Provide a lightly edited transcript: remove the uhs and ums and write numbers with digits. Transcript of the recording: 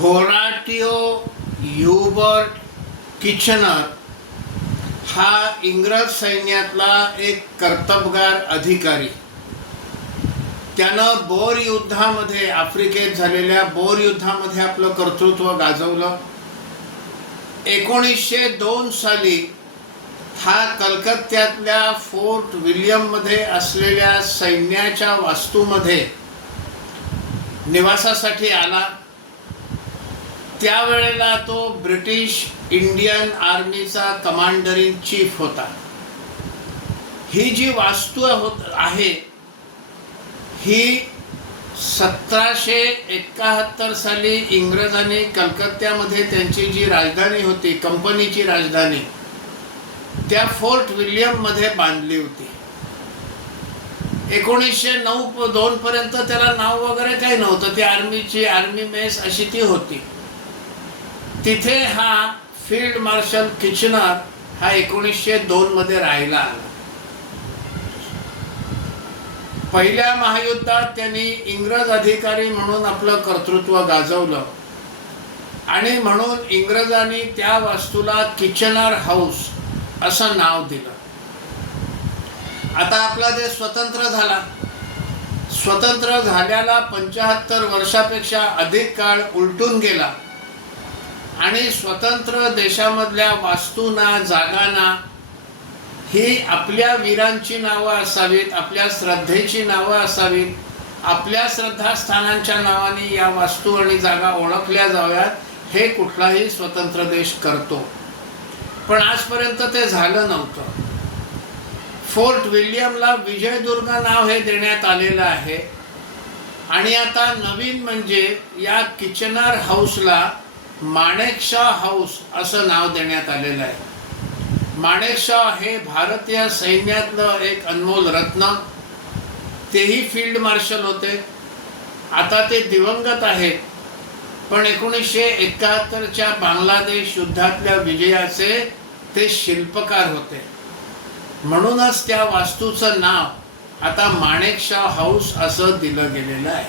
होराटियो Hubert Kitchener हा इंग्रज सैन्यातला एक कर्तबगार अधिकारी. त्यानं बोर युद्धामध्ये, आफ्रिकेत झालेल्या बोर युद्धामध्ये आपलं कर्तृत्व गाजवलं. 1902 साली हा कलकत्त्यातल्या फोर्ट विल्यममध्ये असलेल्या सैन्याच्या वास्तूमध्ये निवासासाठी आला. त्यावेळेला तो ब्रिटिश इंडियन आर्मीचा कमांडर इन चीफ होता. ही जी वास्तू आहे ही 1771 साली इंग्रजांनी कलकत्त्यामध्ये त्यांची जी राजधानी होती, कंपनीची राजधानी, त्या फोर्ट विल्यम मध्ये बांधली होती. 1902 पर्यंत त्याला नाव वगैरे काही नव्हतं. ती आर्मी मेस अशी ती होती. तिथे हा फील्ड मार्शल किचनर हा 1902 मध्ये राहायला आला. पहिल्या महायुद्धात त्यांनी इंग्रज अधिकारी म्हणून आपलं कर्तृत्व गाजवलं आणि म्हणून इंग्रजांनी त्या वास्तूला किचनर हाऊस असं नाव दिलं. आता आपला देश स्वतंत्र झाला. स्वतंत्र झाल्याला 75 वर्षापेक्षा अधिक काळ उलटून गेला आणि स्वतंत्र देशामधल्या वास्तूंना, जागांना ही आपल्या वीरांची नावं असावीत, आपल्या श्रद्धेची नावं असावीत, आपल्या श्रद्धास्थानांच्या नावाने या वास्तू आणि जागा ओळखल्या जाव्यात, हे कुठलाही स्वतंत्र देश करतो. पण आजपर्यंत ते झालं नव्हतं. फोर्ट विल्यमला विजयदुर्ग नाव हे देण्यात आलेलं आहे आणि आता नवीन म्हणजे या किचनर हाऊसला माणेकशॉ हाऊस असं नाव देण्यात आलेलं आहे. माणेकशॉ हे भारतीय सैन्यातलं एक अनमोल रत्न. तेही फील्ड मार्शल होते. आता ते दिवंगत आहेत, पण 1971च्या बांगलादेश युद्धातल्या विजयाचे ते शिल्पकार होते. म्हणूनच त्या वास्तूचं नाव आता माणेकशॉ हाऊस असं दिलं गेलेलं आहे.